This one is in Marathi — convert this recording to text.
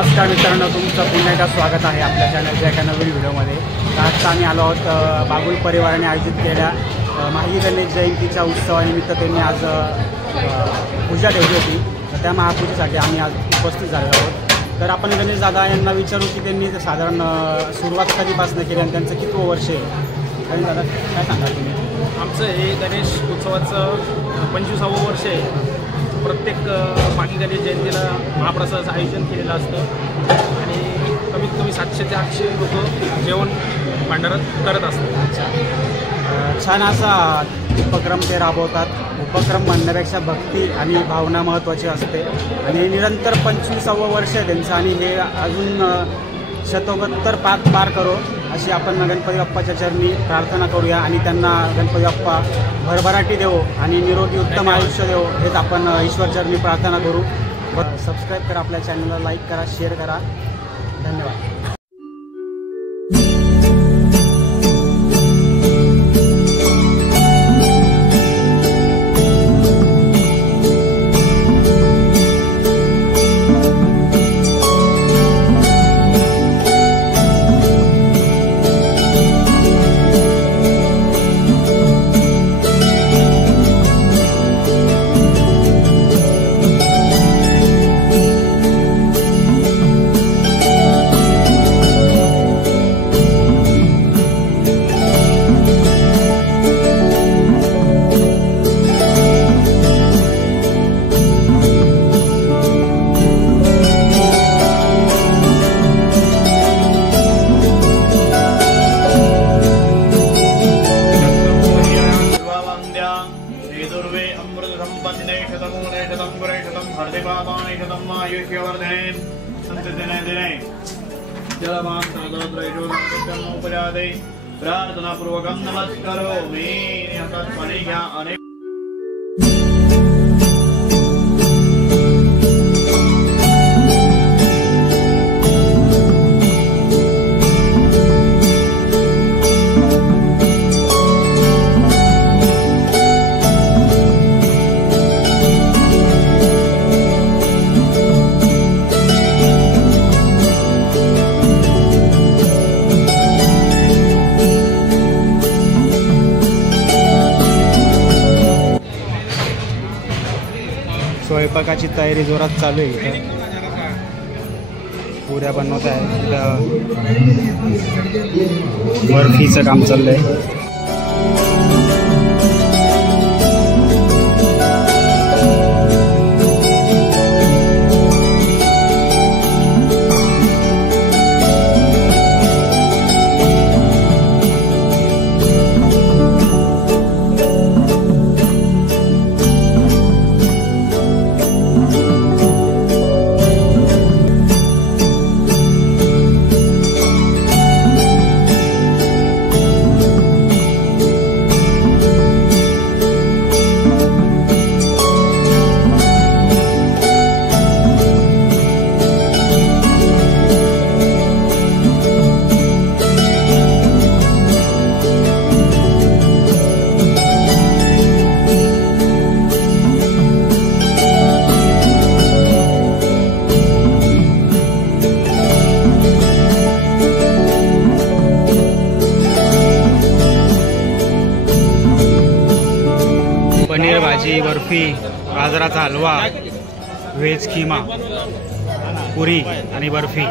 नमस्कार मित्रांनो, तुमचं पुन्हा एकदा स्वागत आहे आपल्या चॅनलच्या एका नवीन व्हिडिओमध्ये. आज आम्ही आलो आहोत बागुल परिवाराने आयोजित केलेल्या माही गणेश जयंतीच्या उत्सवानिमित्त. त्यांनी आज पूजा ठेवली होती, तर त्या महापूजेसाठी आम्ही आज उपस्थित झालेलो आहोत. तर आपण गणेश दादा यांना विचारू की त्यांनी साधारण सुरुवात कधीपासून केली आणि त्यांचं किती वर्ष आहे. गणेश दादा काय सांगाल तुम्ही? आमचं हे गणेश उत्सवाचं 25वे वर्ष आहे. प्रत्येक मागी गणेश जयंतीला महाप्रसादाचं आयोजन केलेलं असतं आणि कमीत कमी 700 ते 800 लोक जेवण भांडारात करत असतात. छान असा उपक्रम ते राबवतात. उपक्रम म्हणण्यापेक्षा भक्ती आणि भावना महत्त्वाची असते आणि निरंतर 25वे वर्ष आहे त्यांचं आणि हे अजून शतोत्तर पार करो अशी आपण गणपती बाप्पाच्या चरणी प्रार्थना करूया आणि त्यांना गणपती बाप्पा भरभराटी देवो आणि निरोगी उत्तम आयुष्य देवो हेच आपण ईश्वरचरणी प्रार्थना करू. सबस्क्राईब करा आपल्या चॅनलला, लाईक करा, शेअर करा. धन्यवाद. प्रार्थनापूर्वकं नमस्करोमि. अनेक स्वयंपाकाची तयारी जोरात चालू आहे. पुऱ्या बनवत आहे, बर्फीचं काम चाललंय. पनीर भाजी, बर्फी, गाजराचा हलवा, व्हेज किमा, पुरी आणि बर्फी.